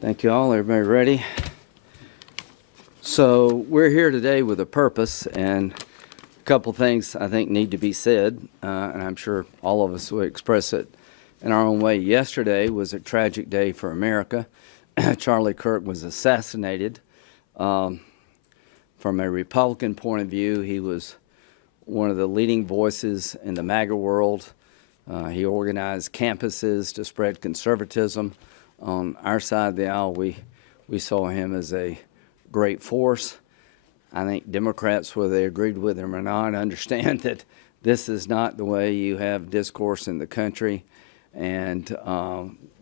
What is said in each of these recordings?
Thank you all. Everybody ready? So we're here today with a purpose, and a couple things I think need to be said, and I'm sure all of us will express it in our own way. Yesterday was a tragic day for America. Charlie Kirk was assassinated. From a Republican point of view, he was one of the leading voices in the MAGA world. He organized campuses to spread conservatism. On our side of the aisle, we saw him as a great force. I think Democrats, whether they agreed with him or not, understand that this is not the way you have discourse in the country. And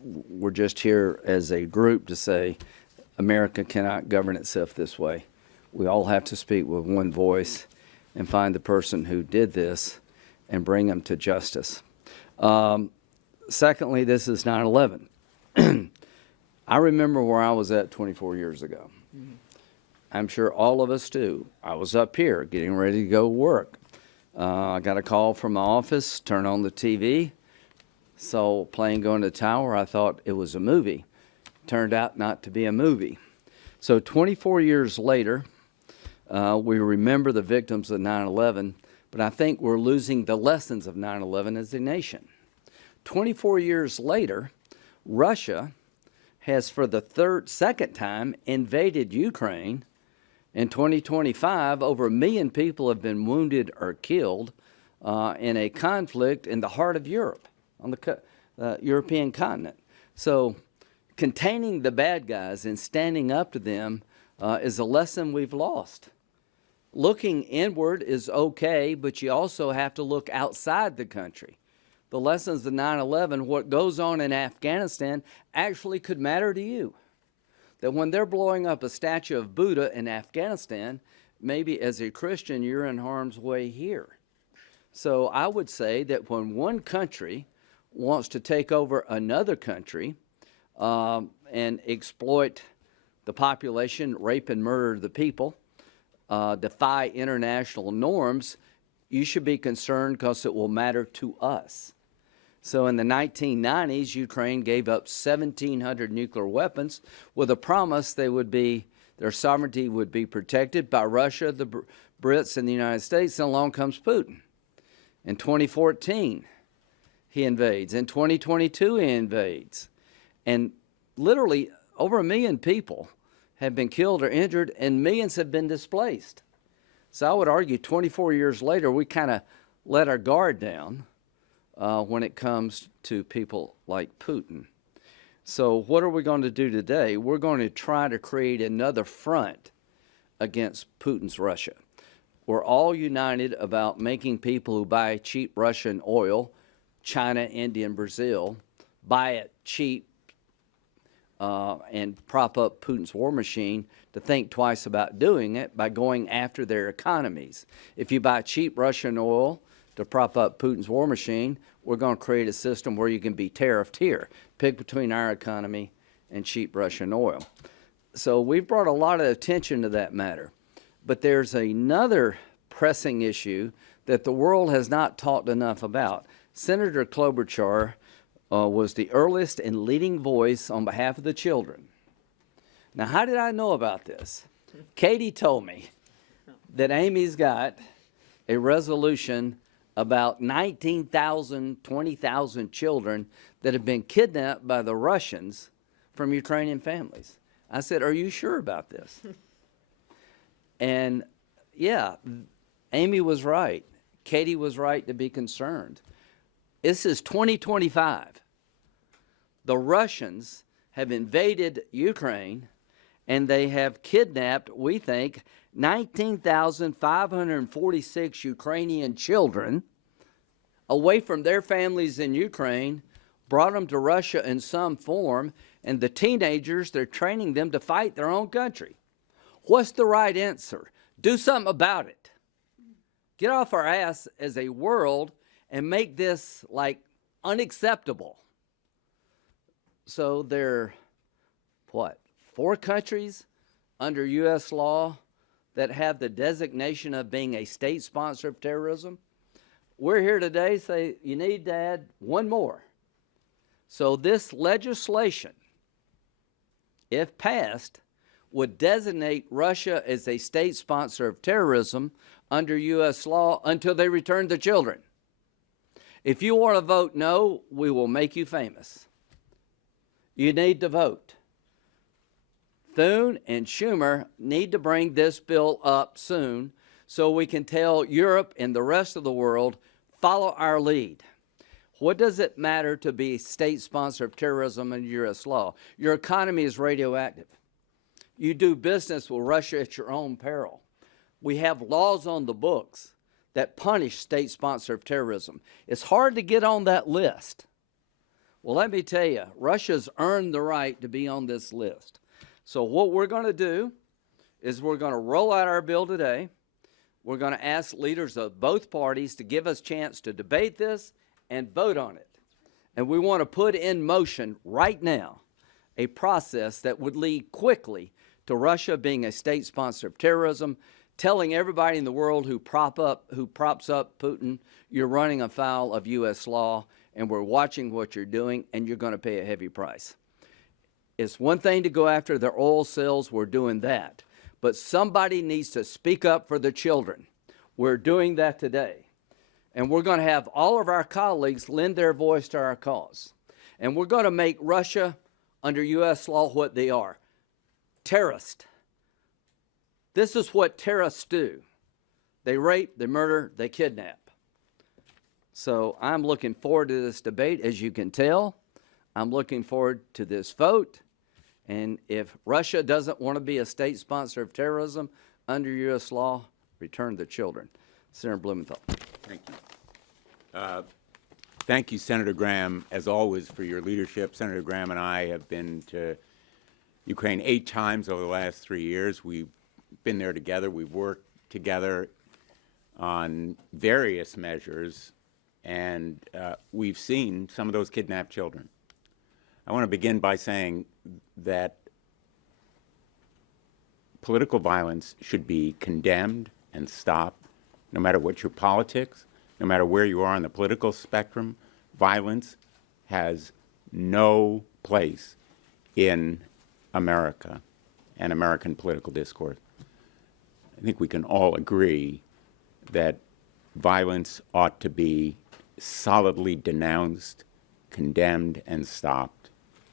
we're just here as a group to say America cannot govern itself this way. We all have to speak with one voice and find the person who did this and bring them to justice. Secondly, this is 9/11. I remember where I was at 24 years ago. I'm sure all of us do. I was up here getting ready to go work. I got a call from my office, turned on the TV, saw a plane going to the tower. I thought it was a movie. Turned out not to be a movie. So 24 years later, we remember the victims of 9/11, but I think we're losing the lessons of 9/11 as a nation. 24 years later, Russia has for the second time invaded Ukraine. In 2025, over 1 million people have been wounded or killed in a conflict in the heart of Europe, on the European continent. So containing the bad guys and standing up to them is a lesson we've lost. Looking inward is okay, but you also have to look outside the country. The lessons of 9/11, what goes on in Afghanistan actually could matter to you. That when they're blowing up a statue of Buddha in Afghanistan, maybe as a Christian, you're in harm's way here. So I would say that when one country wants to take over another country and exploit the population, rape and murder the people, defy international norms, you should be concerned because it will matter to us. So in the 1990s, Ukraine gave up 1,700 nuclear weapons with a promise their sovereignty would be protected by Russia, the Brits, and the United States, and along comes Putin. In 2014, he invades. In 2022, he invades. And literally over 1 million people have been killed or injured, and millions have been displaced. So I would argue 24 years later, we kind of let our guard down when it comes to people like Putin. So what are we going to do today? We're going to try to create another front against Putin's Russia. We're all united about making people who buy cheap Russian oil, China, India, and Brazil, buy it cheap and prop up Putin's war machine, to think twice about doing it by going after their economies. If you buy cheap Russian oil to prop up Putin's war machine, we're going to create a system where you can be tariffed here. Pick between our economy and cheap Russian oil. So we've brought a lot of attention to that matter. But there's another pressing issue that the world has not talked enough about. Senator Klobuchar was the earliest and leading voice on behalf of the children. Now, how did I know about this? Katie told me that Amy's got a resolution about 19,000, 20,000 children that have been kidnapped by the Russians from Ukrainian families. I said, are you sure about this? And yeah, Amy was right. Katie was right to be concerned. This is 2025. The Russians have invaded Ukraine, and they have kidnapped, we think, 19,546 Ukrainian children away from their families in Ukraine, brought them to Russia in some form, and the teenagers, they're training them to fight their own country. What's the right answer? Do something about it. Get off our ass as a world and make this like unacceptable. So there are, 4 countries under U.S. law that have the designation of being a state sponsor of terrorism. We're here today to say you need to add one more. So this legislation if passed, would designate Russia as a state sponsor of terrorism under U.S. law until they return the children. If you want to vote no, we will make you famous. You need to vote. Thune and Schumer need to bring this bill up soon so we can tell Europe and the rest of the world, follow our lead. What does it matter to be a state sponsor of terrorism under U.S. law? Your economy is radioactive. You do business with Russia at your own peril. We have laws on the books that punish state sponsor of terrorism. It's hard to get on that list. Well, let me tell you, Russia's earned the right to be on this list. So what we're going to do is we're going to roll out our bill today. We're going to ask leaders of both parties to give us a chance to debate this and vote on it. And we want to put in motion right now a process that would lead quickly to Russia being a state sponsor of terrorism, telling everybody in the world who props up Putin, you're running afoul of U.S. law, and we're watching what you're doing, and you're going to pay a heavy price. It's one thing to go after their oil sales. We're doing that. But somebody needs to speak up for the children. We're doing that today. And we're going to have all of our colleagues lend their voice to our cause. And we're going to make Russia, under U.S. law, what they are. Terrorists. This is what terrorists do. They rape, they murder, they kidnap. So I'm looking forward to this debate, as you can tell. I'm looking forward to this vote. And if Russia doesn't want to be a state sponsor of terrorism under U.S. law, return the children. Senator Blumenthal. Thank you. Thank you, Senator Graham, as always, for your leadership. Senator Graham and I have been to Ukraine 8 times over the last 3 years. We've been there together. We've worked together on various measures, and we've seen some of those kidnapped children. I want to begin by saying that political violence should be condemned and stopped, no matter what your politics, no matter where you are on the political spectrum. Violence has no place in America and American political discourse. I think we can all agree that violence ought to be solidly denounced, condemned, and stopped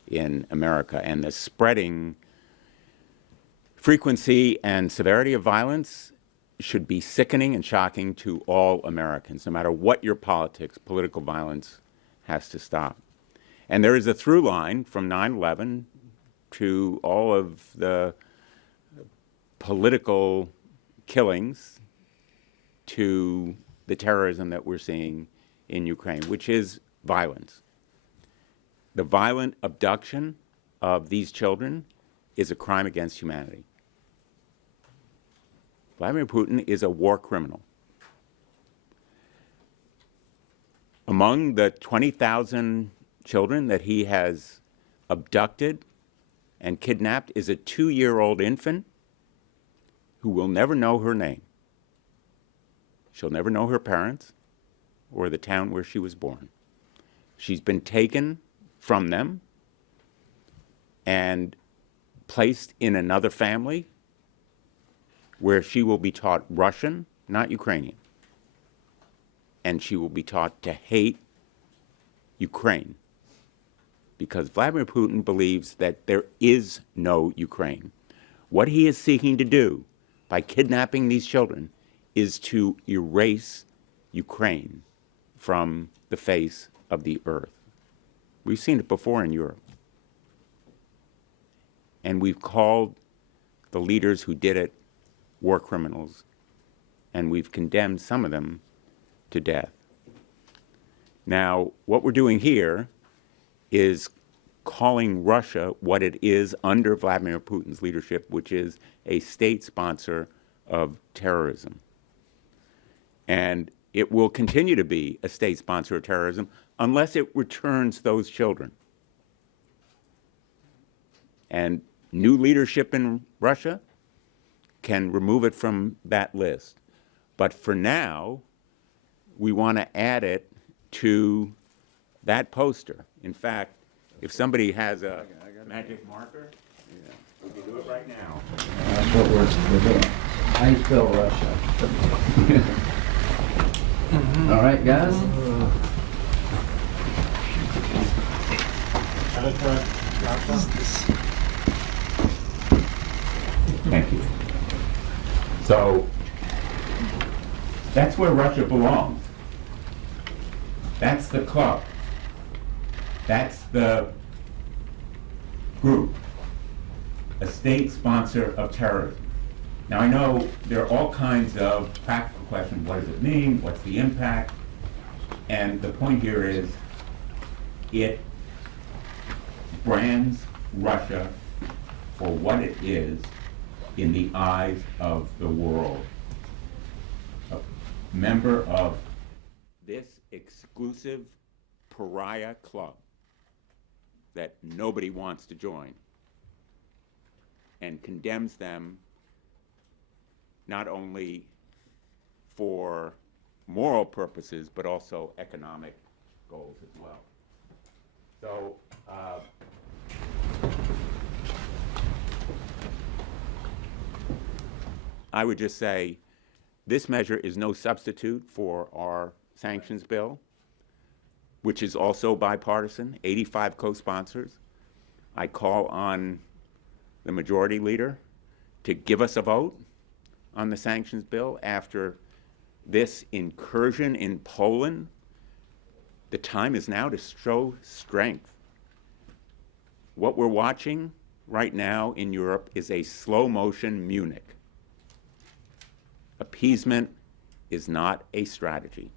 in America. And the spreading frequency and severity of violence should be sickening and shocking to all Americans. No matter what your politics, political violence has to stop. And there is a through line from 9/11 to all of the political killings to the terrorism that we're seeing in Ukraine, which is violence. The violent abduction of these children is a crime against humanity. Vladimir Putin is a war criminal. Among the 20,000 children that he has abducted and kidnapped is a 2-year-old infant who will never know her name. She'll never know her parents or the town where she was born. She's been taken from them and placed in another family where she will be taught Russian, not Ukrainian. And she will be taught to hate Ukraine because Vladimir Putin believes that there is no Ukraine. What he is seeking to do by kidnapping these children is to erase Ukraine from the face of the earth. We've seen it before in Europe. And we've called the leaders who did it war criminals, and we've condemned some of them to death. Now, what we're doing here is calling Russia what it is under Vladimir Putin's leadership, which is a state sponsor of terrorism. And it will continue to be a state sponsor of terrorism unless it returns those children. And new leadership in Russia can remove it from that list. But for now, we want to add it to that poster. In fact, if somebody has a magic marker, We can do it right now. That's what we're doing. How you spell Russia? All right, guys? Thank you. So, that's where Russia belongs. That's the club. That's the group. A state sponsor of terrorism. Now I know there are all kinds of practical questions. What does it mean? What's the impact? And the point here is it brands Russia for what it is in the eyes of the world. A member of this exclusive pariah club that nobody wants to join, and condemns them not only for moral purposes, but also economic goals as well. So, I would just say this measure is no substitute for our sanctions bill, which is also bipartisan, 85 co-sponsors. I call on the majority leader to give us a vote on the sanctions bill after this incursion in Poland. The time is now to show strength. What we're watching right now in Europe is a slow motion Munich. Appeasement is not a strategy.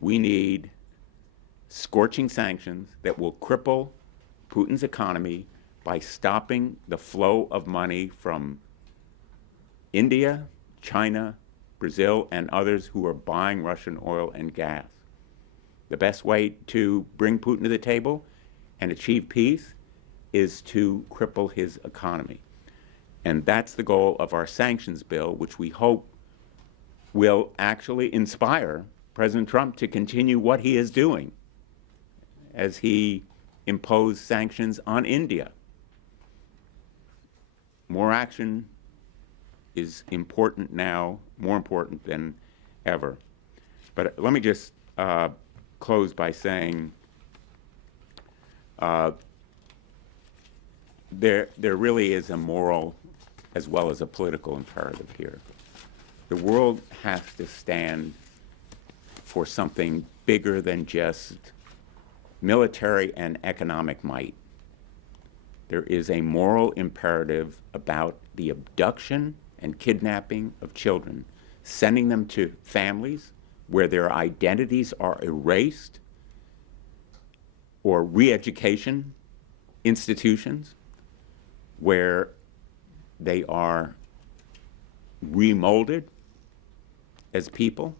We need scorching sanctions that will cripple Putin's economy by stopping the flow of money from India, China, Brazil, and others who are buying Russian oil and gas. The best way to bring Putin to the table and achieve peace is to cripple his economy. And that's the goal of our sanctions bill, which we hope will actually inspire President Trump to continue what he is doing as he imposed sanctions on India. More action is important now, more important than ever. But let me just close by saying there really is a moral as well as a political imperative here. The world has to stand for something bigger than just military and economic might. There is a moral imperative about the abduction and kidnapping of children, sending them to families where their identities are erased, or re-education institutions where they are remolded as people.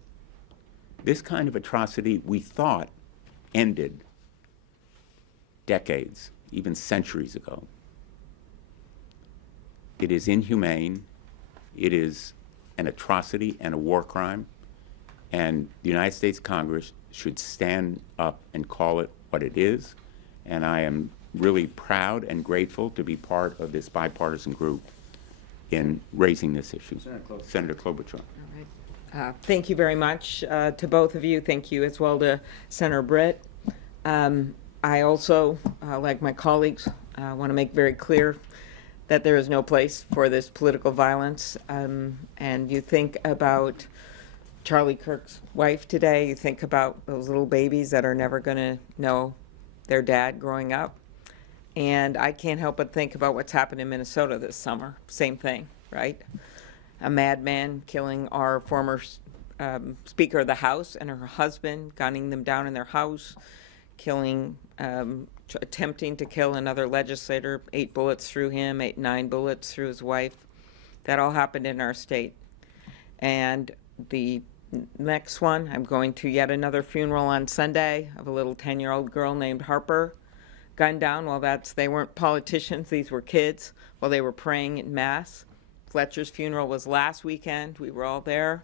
This kind of atrocity we thought ended decades, even centuries ago. It is inhumane, it is an atrocity and a war crime, and the United States Congress should stand up and call it what it is. And I am really proud and grateful to be part of this bipartisan group in raising this issue. Senator Klobuchar. All right. Thank you very much to both of you. Thank you as well to Senator Britt. I also, like my colleagues, want to make very clear that there is no place for this political violence. And you think about Charlie Kirk's wife today, you think about those little babies that are never going to know their dad growing up. And I can't help but think about what's happened in Minnesota this summer. Same thing, right? A madman killing our former Speaker of the House and her husband, gunning them down in their house, killing, attempting to kill another legislator, 8 bullets through him, 9 bullets through his wife. That all happened in our state. And the next one, I'm going to yet another funeral on Sunday of a little 10-year-old girl named Harper, gunned down. Well, they weren't politicians, these were kids, while they were praying in Mass. Fletcher's funeral was last weekend. We were all there.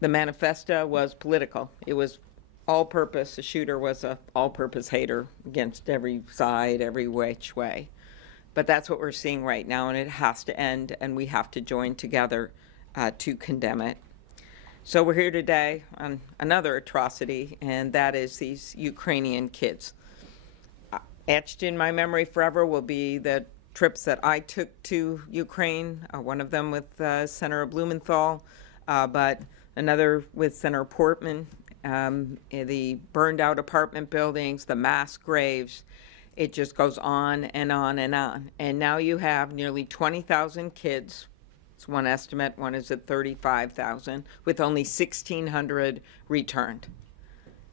The manifesto was political. It was all-purpose. The shooter was an all-purpose hater against every side, every which way. But that's what we're seeing right now, and it has to end, and we have to join together to condemn it. So we're here today on another atrocity, and that is these Ukrainian kids. Etched in my memory forever will be the trips that I took to Ukraine, one of them with Senator Blumenthal, but another with Senator Portman, the burned out apartment buildings, the mass graves. It just goes on and on and on. And now you have nearly 20,000 kids. It's one estimate, one is at 35,000, with only 1,600 returned.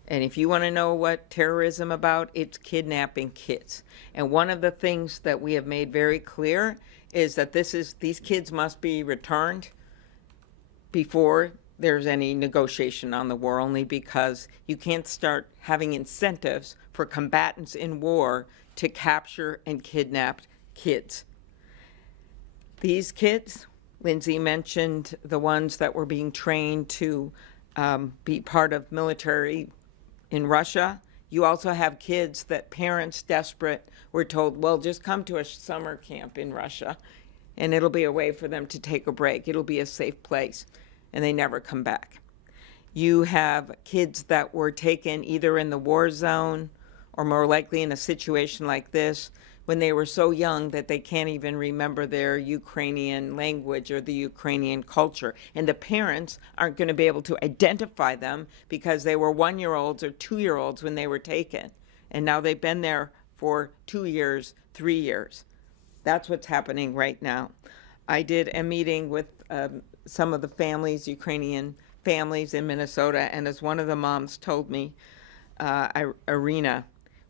And if you want to know what terrorism about, it's kidnapping kids. And one of the things that we have made very clear is that these kids must be returned before there's any negotiation on the war, only because you can't start having incentives for combatants in war to capture and kidnap kids. These kids, Lindsey mentioned the ones that were being trained to be part of military in Russia. You also have kids that parents, desperate, were told, well, just come to a summer camp in Russia and it'll be a way for them to take a break. It'll be a safe place. And they never come back. You have kids that were taken either in the war zone or more likely in a situation like this when they were so young that they can't even remember their Ukrainian language or the Ukrainian culture. And the parents aren't going to be able to identify them because they were 1-year-olds or 2-year-olds when they were taken. And now they've been there for 2 years, 3 years. That's what's happening right now. I did a meeting with some of the families, Ukrainian families in Minnesota, and as one of the moms told me, Irina,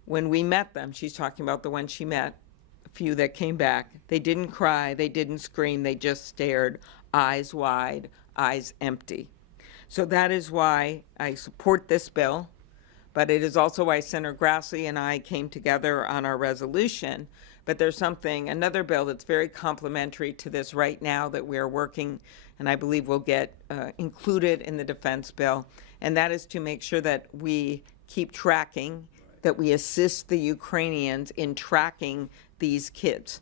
when we met them, she's talking about the one she met, a few that came back, they didn't cry, they didn't scream, they just stared, eyes wide, eyes empty. So that is why I support this bill, but it is also why Senator Grassley and I came together on our resolution. But there's another bill that's very complementary to this right now that we are working, and I believe will get included in the defense bill, and that is to make sure that we keep tracking, that we assist the Ukrainians in tracking these kids.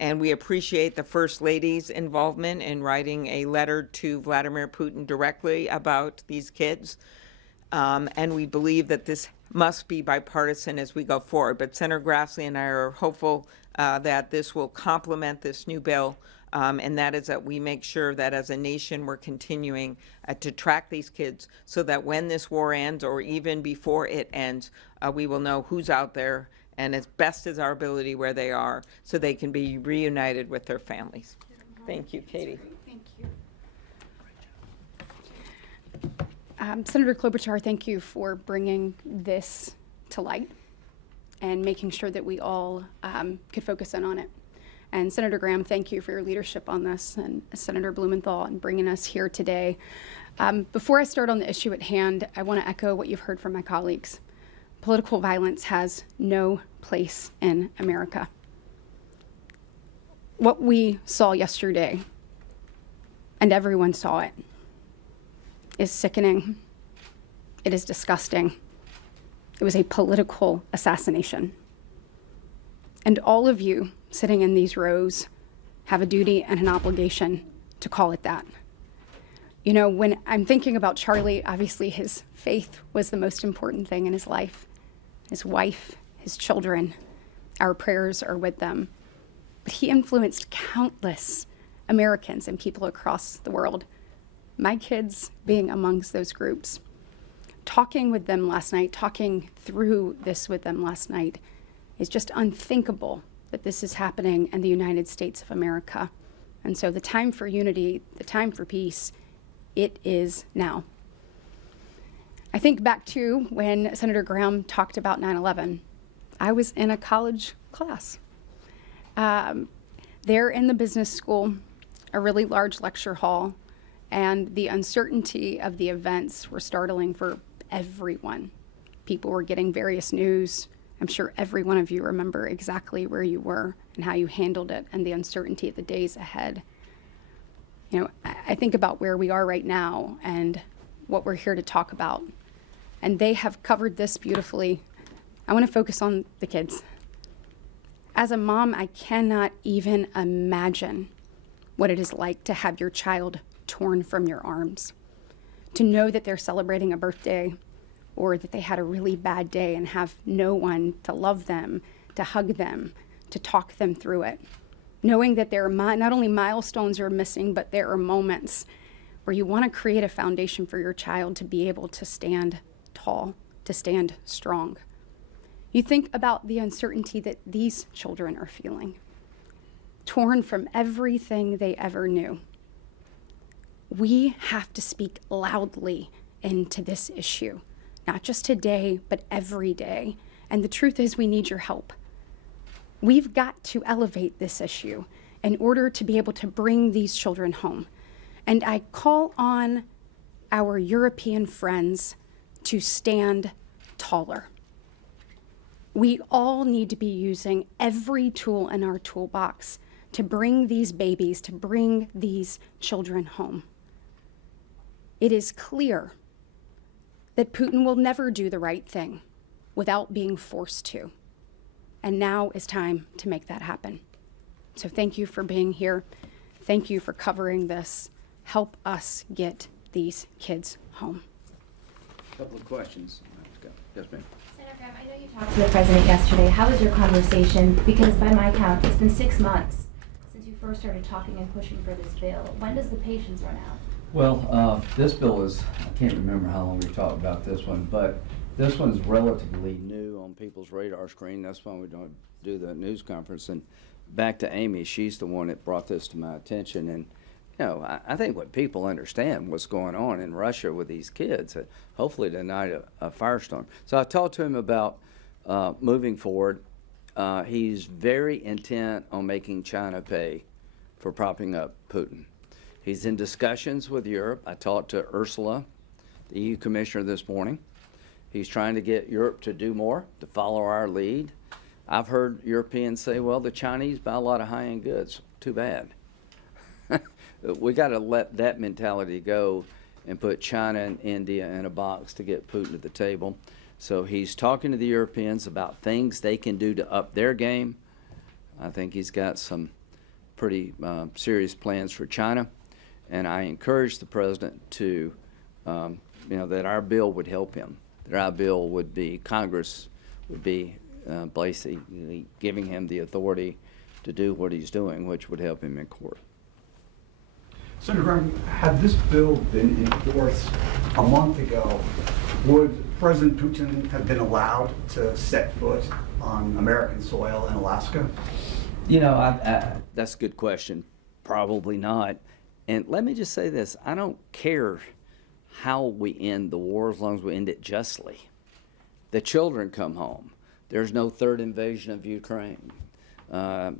And we appreciate the First Lady's involvement in writing a letter to Vladimir Putin directly about these kids. And we believe that this must be bipartisan as we go forward. But Senator Grassley and I are hopeful that this will complement this new bill, and that is that we make sure that as a nation we're continuing to track these kids so that when this war ends or even before it ends, we will know who's out there and as best as our ability where they are so they can be reunited with their families. Thank you, Katie. Thank you. Senator Klobuchar, thank you for bringing this to light and making sure that we all could focus in on it. And Senator Graham, thank you for your leadership on this, and Senator Blumenthal and bringing us here today. Before I start on the issue at hand, I want to echo what you've heard from my colleagues. Political violence has no place in America. What we saw yesterday, and everyone saw it, is sickening. It is disgusting. It was a political assassination. And all of you sitting in these rows have a duty and an obligation to call it that. You know, when I'm thinking about Charlie, obviously his faith was the most important thing in his life. His wife, his children, our prayers are with them. But he influenced countless Americans and people across the world, my kids being amongst those groups. Talking with them last night, talking through this with them last night, is just unthinkable that this is happening in the United States of America. And so the time for unity, the time for peace, it is now. I think back to when Senator Graham talked about 9/11. I was in a college class. There in the business school, a really large lecture hall, and the uncertainty of the events were startling for everyone. People were getting various news. I'm sure every one of you remember exactly where you were and how you handled it and the uncertainty of the days ahead. You know, I think about where we are right now and what we're here to talk about. And they have covered this beautifully. I want to focus on the kids. As a mom, I cannot even imagine what it is like to have your child torn from your arms, to know that they're celebrating a birthday or that they had a really bad day and have no one to love them, to hug them, to talk them through it. Knowing that there are not only milestones are missing, but there are moments where you want to create a foundation for your child to be able to stand tall, to stand strong. You think about the uncertainty that these children are feeling, torn from everything they ever knew. We have to speak loudly into this issue, not just today, but every day. And the truth is, we need your help. We've got to elevate this issue in order to be able to bring these children home. And I call on our European friends to stand taller. We all need to be using every tool in our toolbox to bring these babies, to bring these children home. It is clear that Putin will never do the right thing without being forced to. And now is time to make that happen. So thank you for being here. Thank you for covering this. Help us get these kids home. A couple of questions. Yes, ma'am. Senator Graham, I know you talked to the president yesterday. How was your conversation? Because by my count, it's been 6 months since you first started talking and pushing for this bill. When does the patience run out? Well, this bill is, I can't remember how long we talked about this one, but this one's relatively new on people's radar screen. That's why we don't do the news conference. And back to Amy, she's the one that brought this to my attention. And, you know, I think what people understand what's going on in Russia with these kids, hopefully tonight a firestorm. So I talked to him about moving forward. He's very intent on making China pay for propping up Putin. He's in discussions with Europe. I talked to Ursula, the EU commissioner, this morning. He's trying to get Europe to do more, to follow our lead. I've heard Europeans say, well, the Chinese buy a lot of high-end goods. Too bad. We got to let that mentality go and put China and India in a box to get Putin to the table. So he's talking to the Europeans about things they can do to up their game. I think he's got some pretty serious plans for China. And I encourage the president to, that our bill would help him. That our bill would be, Congress would be basically giving him the authority to do what he's doing, which would help him in court. Senator Graham, had this bill been enforced a month ago, would President Putin have been allowed to set foot on American soil in Alaska? You know, that's a good question. Probably not. And let me just say this. I don't care how we end the war as long as we end it justly. The children come home. There's no third invasion of Ukraine.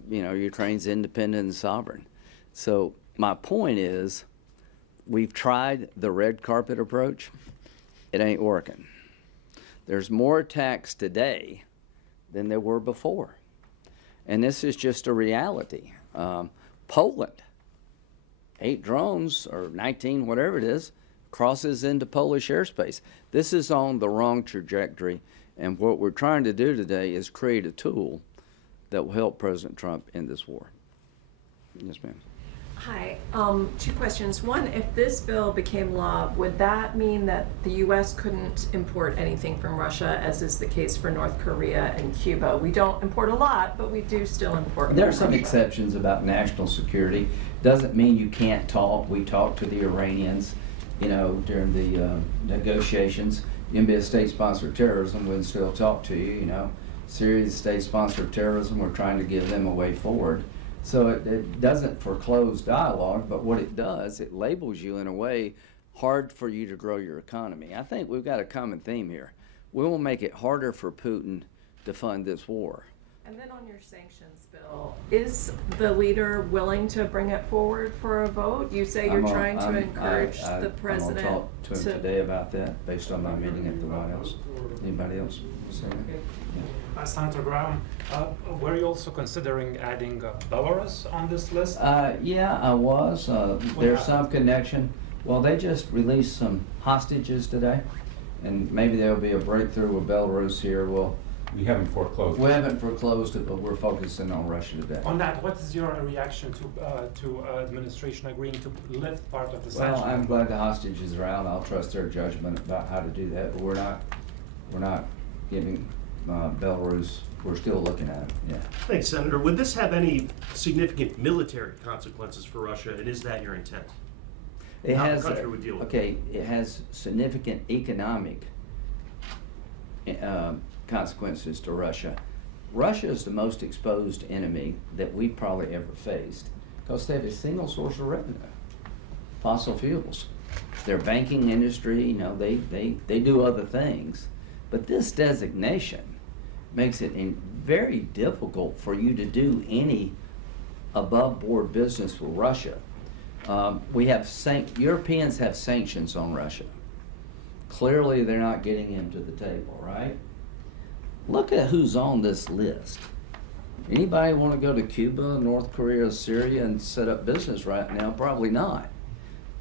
Ukraine's independent and sovereign. So my point is, we've tried the red carpet approach. It ain't working. There's more attacks today than there were before. And this is just a reality. Poland, 8 drones, or 19, whatever it is, crosses into Polish airspace. This is on the wrong trajectory. And what we're trying to do today is create a tool that will help President Trump end this war. Yes, ma'am. Hi. 2 questions. One, if this bill became law, would that mean that the U.S. couldn't import anything from Russia, as is the case for North Korea and Cuba? We don't import a lot, but we do still import. There are some exceptions about national security. Doesn't mean you can't talk. We talked to the Iranians, during the negotiations. You can be a state-sponsored terrorism, we'd still talk to you, Syria's state-sponsored terrorism, we're trying to give them a way forward. So it doesn't foreclose dialogue, but what it does, it labels you in a way hard for you to grow your economy. I think we've got a common theme here. We will make it harder for Putin to fund this war. And then on your sanctions bill, is the leader willing to bring it forward for a vote? You say you're trying to encourage the president I'm going to talk to him today about that, based on my meeting at the White House. Anybody else? Senator Graham, were you also considering adding Belarus on this list? Yeah, I was. There's some connection. Well, they just released some hostages today, and maybe there'll be a breakthrough with Belarus here. We'll We haven't foreclosed. We haven't foreclosed it, but we're focusing on Russia today. On that, what is your reaction to administration agreeing to lift part of the sanctions? Well, I'm glad the hostages are out. I'll trust their judgment about how to do that, but we're not giving Belarus, we're still looking at it, yeah. Thanks, Senator. Would this have any significant military consequences for Russia, and is that your intent? It How the has, country would deal with it? okay, it has significant economic consequences to Russia. Russia is the most exposed enemy that we've probably ever faced because they have a single source of revenue, fossil fuels. Their banking industry, you know, they do other things. But this designation makes it very difficult for you to do any above-board business with Russia. Europeans have sanctions on Russia. Clearly, they're not getting him to the table, right? Look at who's on this list. Anybody want to go to Cuba, North Korea, Syria, and set up business right now? Probably not.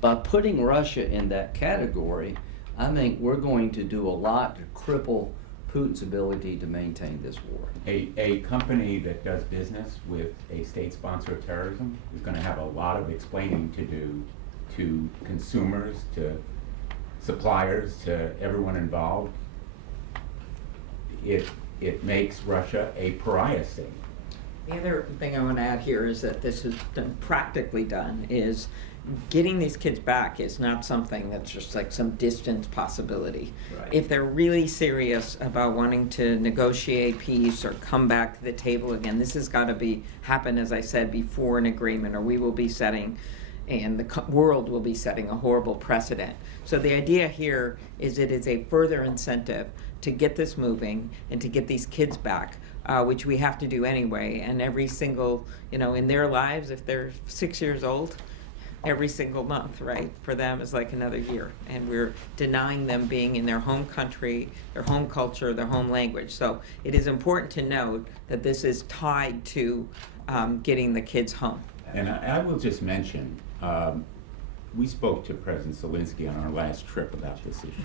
By putting Russia in that category, I think we're going to do a lot to cripple Putin's ability to maintain this war. A company that does business with a state sponsor of terrorism is going to have a lot of explaining to do to consumers, to suppliers, to everyone involved. It makes Russia a pariah state. The other thing I want to add here is that this has been practically done is getting these kids back is not something that's just like some distant possibility. Right. If they're really serious about wanting to negotiate peace or come back to the table again, this has got to happen, as I said, before an agreement, or we will be setting, and the world will be setting a horrible precedent. So the idea here is it is a further incentive to get this moving and to get these kids back, which we have to do anyway. And every single, in their lives, if they're 6 years old, every single month, right, for them is like another year. And we're denying them being in their home country, their home culture, their home language. So it is important to note that this is tied to getting the kids home. And I will just mention, we spoke to President Zelensky on our last trip about this issue.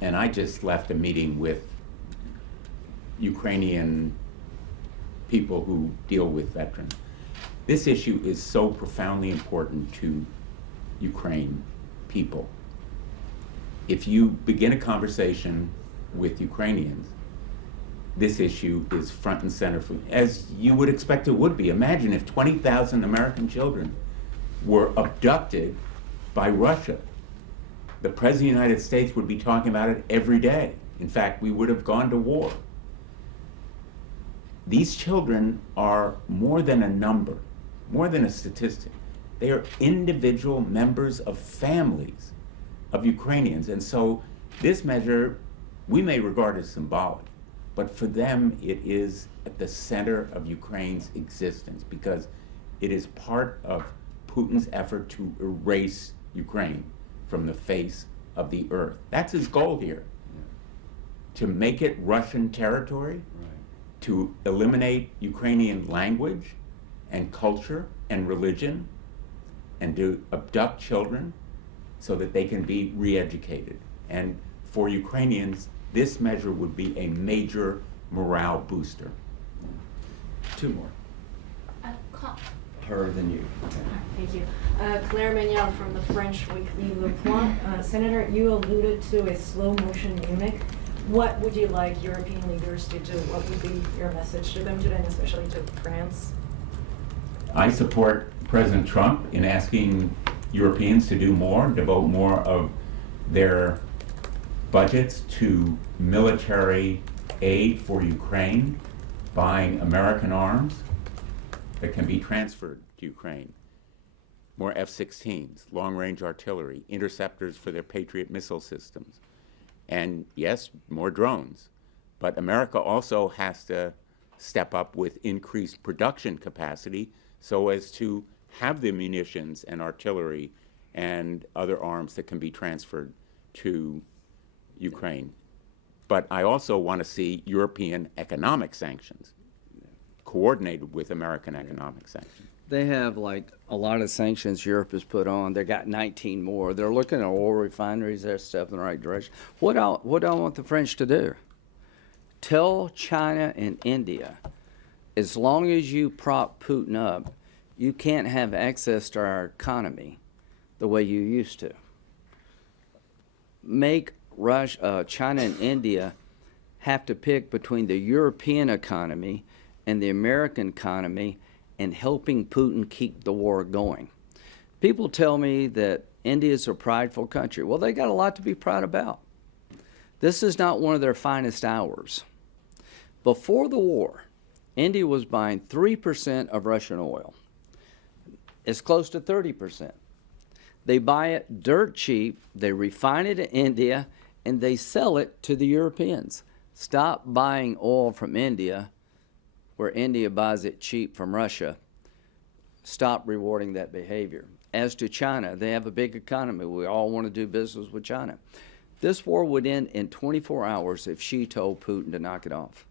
And I just left a meeting with Ukrainian people who deal with veterans. This issue is so profoundly important to Ukraine people. If you begin a conversation with Ukrainians, this issue is front and center, as you would expect it would be. Imagine if 20,000 American children were abducted by Russia. The President of the United States would be talking about it every day. In fact, we would have gone to war. These children are more than a number, more than a statistic. They are individual members of families of Ukrainians. And so this measure, we may regard as symbolic, but for them it is at the center of Ukraine's existence because it is part of Putin's effort to erase Ukraine from the face of the earth. That's his goal here. To make it Russian territory, to eliminate Ukrainian language and culture and religion, and to abduct children so that they can be re-educated. And for Ukrainians, this measure would be a major morale booster. Two more. Her than you. Thank you. Claire Magnol from the French weekly Le Point. Senator, you alluded to a slow motion Munich. What would you like European leaders to do? What would be your message to them today, and especially to France? I support President Trump in asking Europeans to do more, devote more of their budgets to military aid for Ukraine, buying American arms that can be transferred to Ukraine. More F-16s, long-range artillery, interceptors for their Patriot missile systems. And yes, more drones. But America also has to step up with increased production capacity so as to have the munitions and artillery and other arms that can be transferred to Ukraine. But I also want to see European economic sanctions coordinated with American economic sanctions. They have like a lot of sanctions Europe has put on. They got 19 more. They're looking at oil refineries. They're stepping in the right direction. What I want the French to do? Tell China and India, as long as you prop Putin up, you can't have access to our economy the way you used to. Make Russia, China and India have to pick between the European economy and the American economy and helping Putin keep the war going. People tell me that India is a prideful country. Well, they got a lot to be proud about. This is not one of their finest hours. Before the war, India was buying 3% of Russian oil. It's close to 30%. They buy it dirt cheap, they refine it in India, and they sell it to the Europeans. Stop buying oil from India, where India buys it cheap from Russia. Stop rewarding that behavior. As to China, they have a big economy. We all want to do business with China. This war would end in 24 hours if Xi told Putin to knock it off.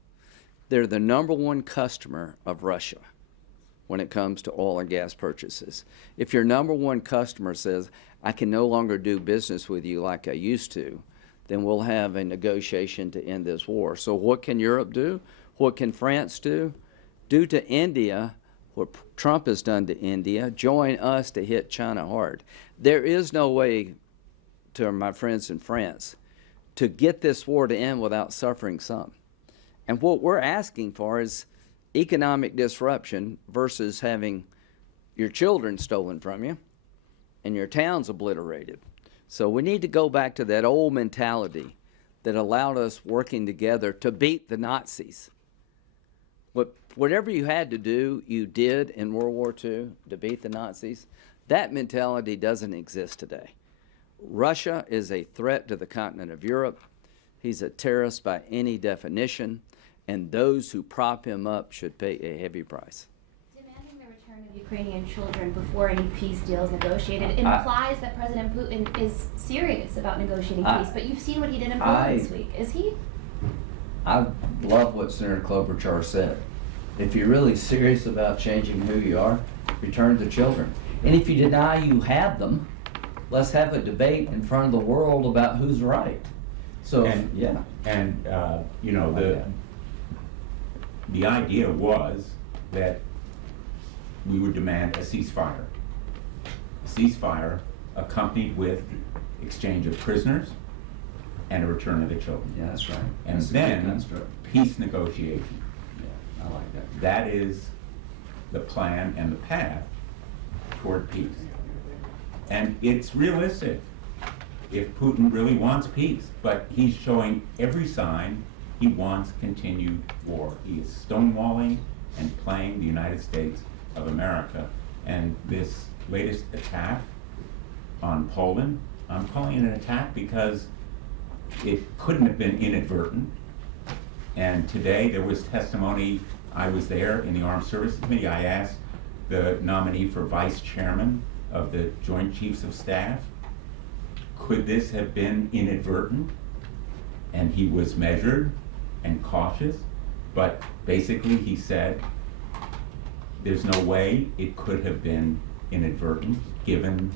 They're the #1 customer of Russia when it comes to oil and gas purchases. If your #1 customer says, I can no longer do business with you like I used to, then we'll have a negotiation to end this war. So what can Europe do? What can France do? Do to India what Trump has done to India. Join us to hit China hard. There is no way, to my friends in France, to get this war to end without suffering some. And what we're asking for is economic disruption versus having your children stolen from you and your towns obliterated. So we need to go back to that old mentality that allowed us working together to beat the Nazis. Whatever you had to do, you did in World War II to beat the Nazis. That mentality doesn't exist today. Russia is a threat to the continent of Europe. He's a terrorist by any definition, and those who prop him up should pay a heavy price. Demanding the return of Ukrainian children before any peace deal is negotiated implies that President Putin is serious about negotiating peace, but you've seen what he did in Poland this week. Is he? I love what Senator Klobuchar said. If you're really serious about changing who you are, return the children. And if you deny you have them, let's have a debate in front of the world about who's right. So, you know, the idea was that we would demand a ceasefire. A ceasefire accompanied with exchange of prisoners and a return of the children. Yeah, that's right. And That's then peace negotiation. Yeah, I like that. That is the plan and the path toward peace. And it's realistic if Putin really wants peace, but he's showing every sign he wants continued war. He is stonewalling and playing the United States of America. And this latest attack on Poland, I'm calling it an attack because it couldn't have been inadvertent. And today there was testimony, I was there in the Armed Services Committee, I asked the nominee for vice chairman of the Joint Chiefs of Staff, could this have been inadvertent? And he was measured and cautious, but basically he said there's no way it could have been inadvertent given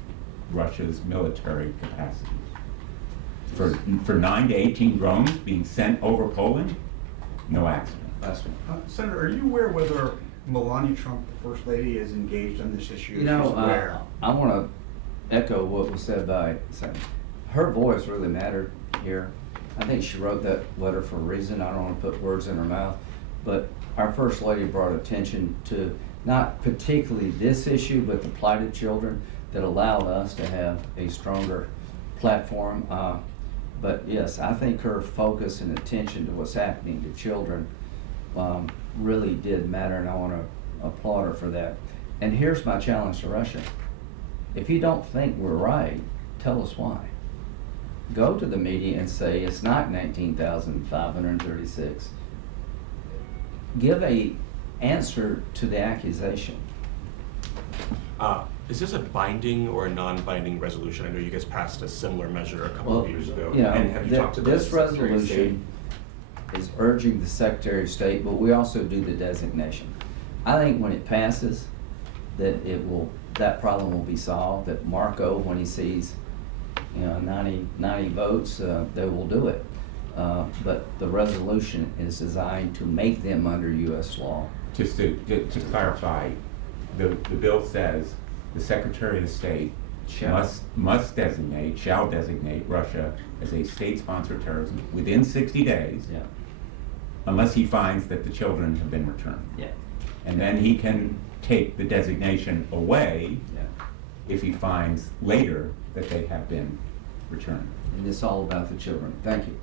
Russia's military capacity. For 9 to 18 drones being sent over Poland, no accident. Senator, are you aware whether Melania Trump, the First Lady, is engaged on this issue? You know, I want to echo what was said by Senator. Her voice really mattered here. I think she wrote that letter for a reason. I don't want to put words in her mouth, but our First Lady brought attention to not particularly this issue, but the plighted children that allowed us to have a stronger platform. But yes, I think her focus and attention to what's happening to children really did matter, and I want to applaud her for that. And here's my challenge to Russia. If you don't think we're right, tell us why. Go to the media and say it's not 19,536. Give a answer to the accusation. Is this a binding or a non-binding resolution? I know you guys passed a similar measure a couple of years ago. You know, and have you talked to the this Secretary of State? resolution is urging the Secretary of State, but we also do the designation. I think when it passes, that problem will be solved. That Marco, when he sees 90 votes, they will do it. But the resolution is designed to make them under U.S. law. Just to clarify, the bill says the Secretary of State Shall. shall designate Russia as a state-sponsored terrorism within 60 days, Yeah. unless he finds that the children have been returned. Yeah. And then he can take the designation away Yeah. if he finds later that they have been returned. And it's all about the children. Thank you.